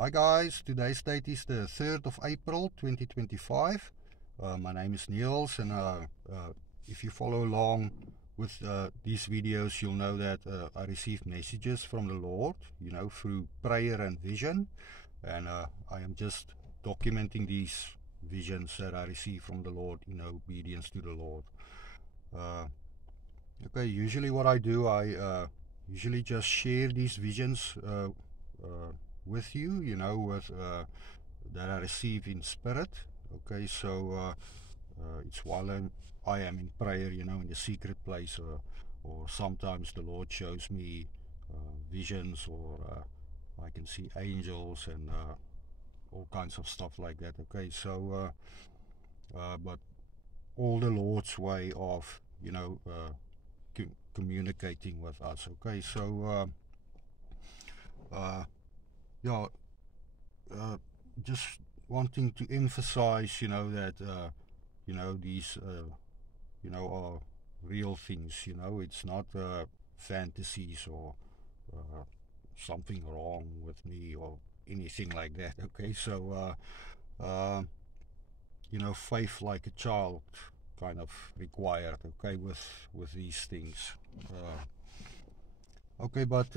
Hi guys, today's date is the 3rd of April 2025. My name is Niels, and if you follow along with these videos, you'll know that I receive messages from the Lord, through prayer and vision, and I am just documenting these visions that I receive from the Lord in obedience to the Lord. Okay, usually what I do, I usually just share these visions with you, with that I receive in spirit. Okay, so it's while I am in prayer, in the secret place, or sometimes the Lord shows me visions, or I can see angels and all kinds of stuff like that. Okay, so but all the Lord's way of communicating with us. Okay, so yeah, just wanting to emphasize, that these are real things. It's not fantasies or something wrong with me or anything like that. Okay, so faith like a child kind of required. Okay, with these things. Okay, but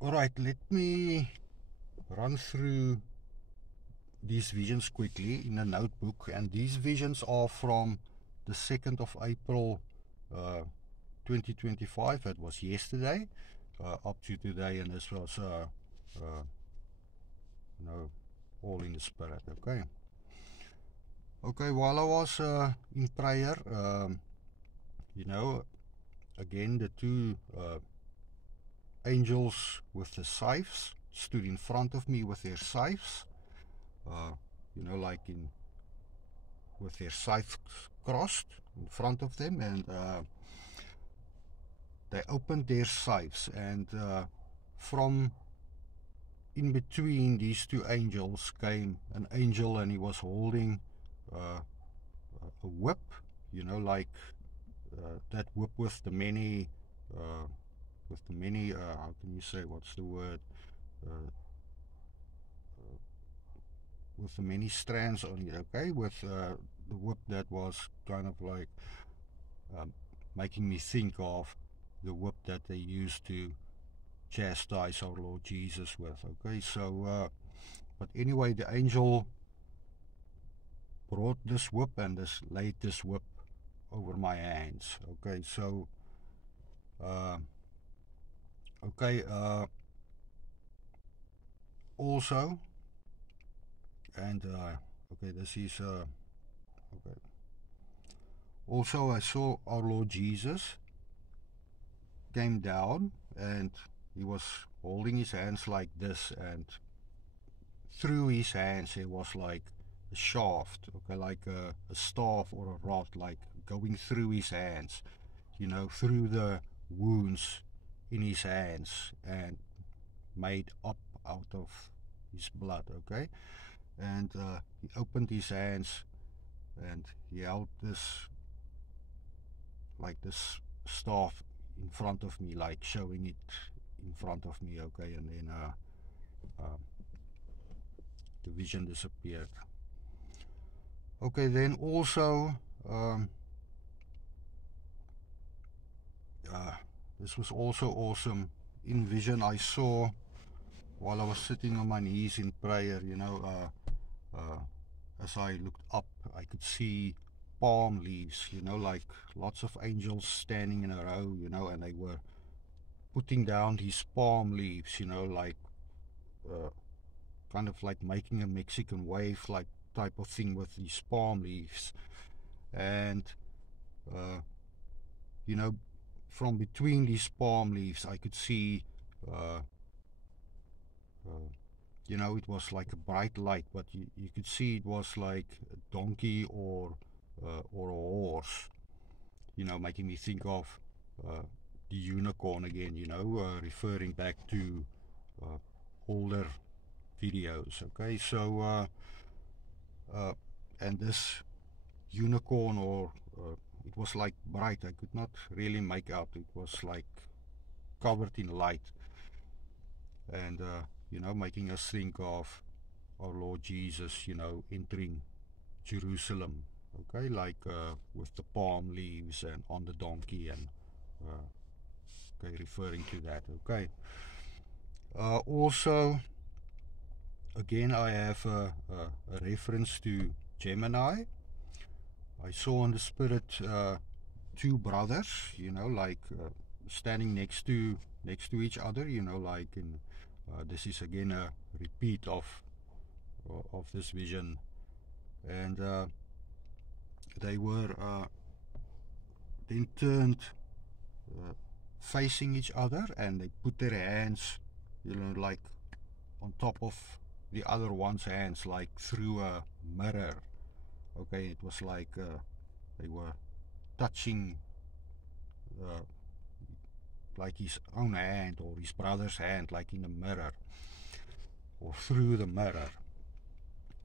all right, let me run through these visions quickly in a notebook, and these visions are from the 2nd of April 2025. That was yesterday, up to today, and this was all in the spirit. Okay, while I was in prayer, again, the two angels with the scythes stood in front of me with their scythes, with their scythes crossed in front of them, and they opened their scythes, and from in between these two angels came an angel, and he was holding a whip, like that whip with the many how can you say, what's the word, with the many strands on it. Okay, with the whip that was kind of like making me think of the whip that they used to chastise our Lord Jesus with. Okay, so but anyway, the angel brought this whip and laid this whip over my hands. Okay, so also, and okay, this is okay. Also, I saw our Lord Jesus came down, and he was holding his hands like this, and through his hands it was like a shaft, okay, like a staff or a rod, like going through his hands, through the wounds in his hands, and made up out of his blood. Okay, and he opened his hands, and he held this, like this staff in front of me, like showing it in front of me. Okay, and then the vision disappeared. Okay, then also this was also awesome. In vision, I saw, while I was sitting on my knees in prayer, as I looked up, I could see palm leaves, like lots of angels standing in a row, and they were putting down these palm leaves, like kind of like making a Mexican wave like type of thing with these palm leaves. And from between these palm leaves I could see it was like a bright light, but you could see it was like a donkey or a horse, making me think of the unicorn again, referring back to older videos. Okay, so and this unicorn, or it was like bright, I could not really make out, it was like covered in light, and you know, making us think of our Lord Jesus, you know, entering Jerusalem, okay, like with the palm leaves and on the donkey, and okay, referring to that, okay. Also, again, I have a reference to Gemini. I saw in the spirit two brothers, you know, like standing next to each other, you know, like in this is again a repeat of this vision, and they were then turned facing each other, and they put their hands, you know, like on top of the other one's hands, like through a mirror. Okay, it was like they were touching like his own hand or his brother's hand, like in a mirror or through the mirror.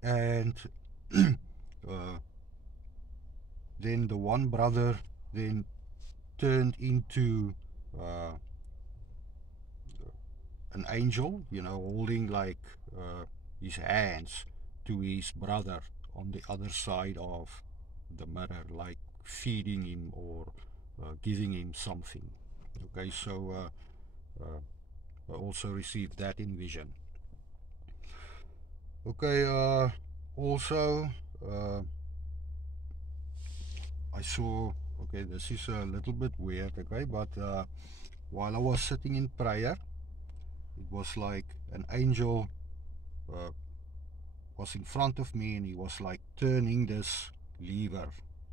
And then the one brother then turned into an angel, you know, holding like his hands to his brother on the other side of the mirror, like feeding him or giving him something. Okay, so I also received that in vision. Okay, also I saw, okay, this is a little bit weird, okay, but while I was sitting in prayer, it was like an angel was in front of me, and he was like turning this lever,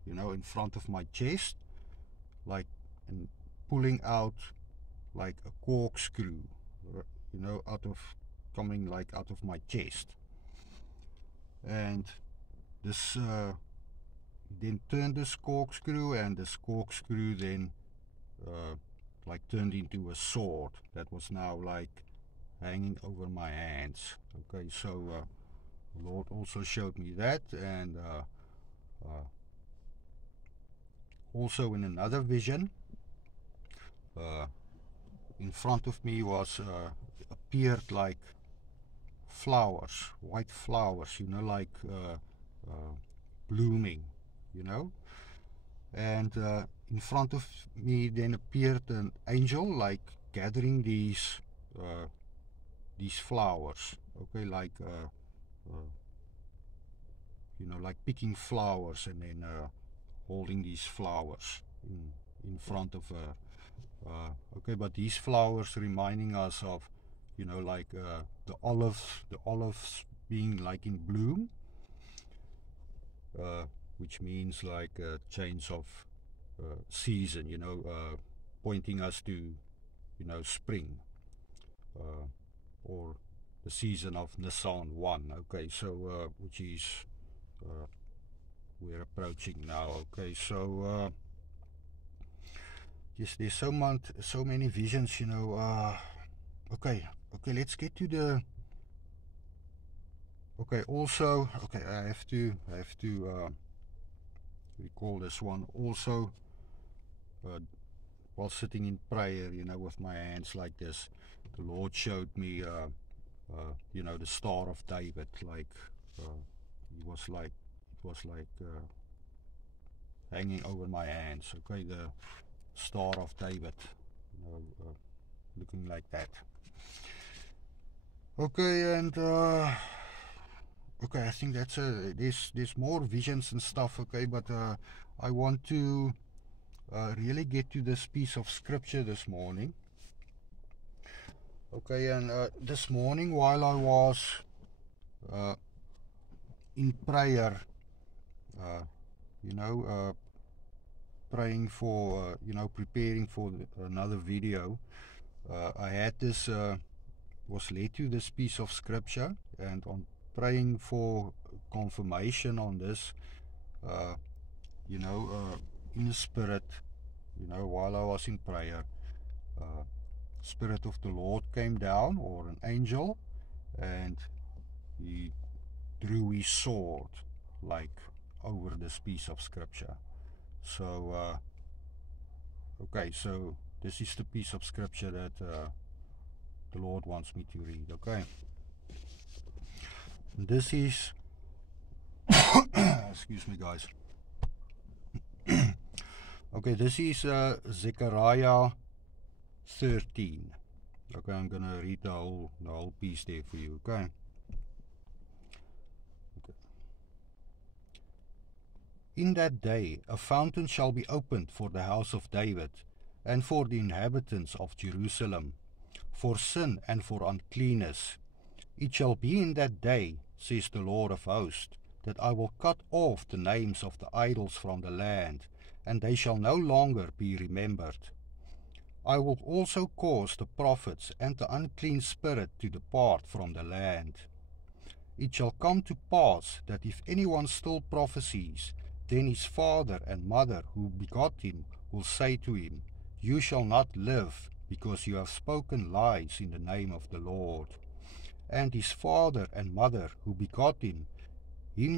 you know, in front of my chest, like, and pulling out like a corkscrew, you know, coming like out of my chest. And this then turned this corkscrew, and this corkscrew then like turned into a sword that was now like hanging over my hands. Okay, so the Lord also showed me that, and also in another vision, in front of me was appeared like flowers, white flowers, you know, like blooming, you know. And in front of me then appeared an angel, like gathering these flowers, okay, like you know, like picking flowers, and then holding these flowers in front of her. Okay, but these flowers reminding us of, you know, like the olives being like in bloom, which means like a change of season, you know, pointing us to, you know, spring, or the season of Nisan 1. Okay, so which is we're approaching now. Okay, so yes, there's so many visions, you know. Okay, let's get to the. Okay, also, okay, I have to recall this one also. While sitting in prayer, you know, with my hands like this, the Lord showed me, you know, the Star of David. Like it was like hanging over my hands. Okay, the Star of David, you know, looking like that. Okay, and okay, I think that's there's more visions and stuff. Okay, but I want to really get to this piece of scripture this morning. Okay, and this morning while I was in prayer, you know, praying for, you know, preparing for another video, I had this, was led to this piece of scripture, and on praying for confirmation on this, you know, in the spirit, you know, while I was in prayer, Spirit of the Lord came down, or an angel, and he drew his sword like over this piece of scripture. So okay, so this is the piece of scripture that the Lord wants me to read. Okay, this is excuse me, guys. Okay, this is Zechariah 13. Okay, I'm gonna read the whole piece there for you. Okay. In that day a fountain shall be opened for the house of David, and for the inhabitants of Jerusalem, for sin and for uncleanness. It shall be in that day, says the Lord of hosts, that I will cut off the names of the idols from the land, and they shall no longer be remembered. I will also cause the prophets and the unclean spirit to depart from the land. It shall come to pass that if anyone still prophesies, then his father and mother who begot him will say to him, You shall not live, because you have spoken lies in the name of the Lord. And his father and mother who begot him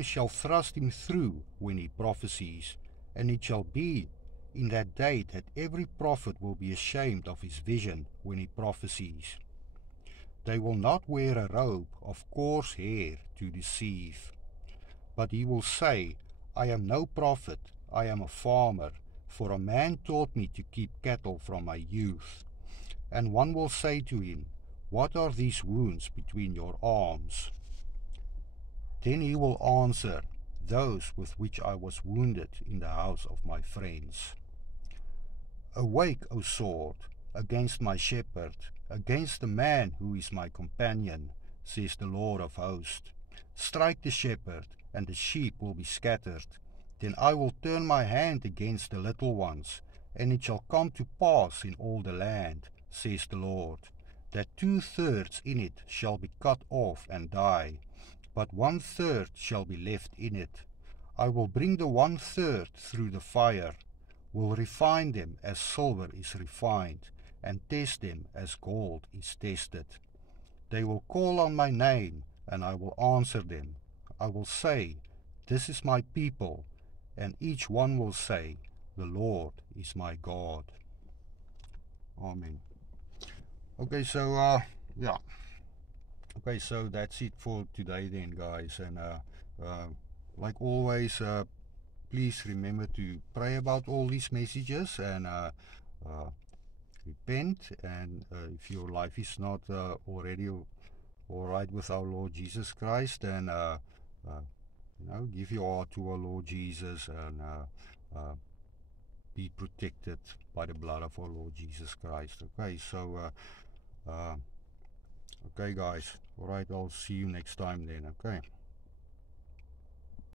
shall thrust him through when he prophesies, and it shall be in that day that every prophet will be ashamed of his vision when he prophesies. They will not wear a robe of coarse hair to deceive, but he will say, I am no prophet, I am a farmer, for a man taught me to keep cattle from my youth. And one will say to him, What are these wounds between your arms? Then he will answer, Those with which I was wounded in the house of my friends. Awake, O sword, against my shepherd, against the man who is my companion, says the Lord of hosts. Strike the shepherd, and the sheep will be scattered. Then I will turn my hand against the little ones, and it shall come to pass in all the land, says the Lord, that 2/3 in it shall be cut off and die, but 1/3 shall be left in it. I will bring the 1/3 through the fire, will refine them as silver is refined, and test them as gold is tested. They will call on my name, and I will answer them. I will say, This is my people, and each one will say, The Lord is my God. Amen. Okay, so yeah. Okay, so that's it for today then, guys. And like always, please remember to pray about all these messages and repent. And if your life is not already all right with our Lord Jesus Christ, then give your heart to our Lord Jesus and be protected by the blood of our Lord Jesus Christ. Okay, so okay, guys. All right, I'll see you next time then. Okay.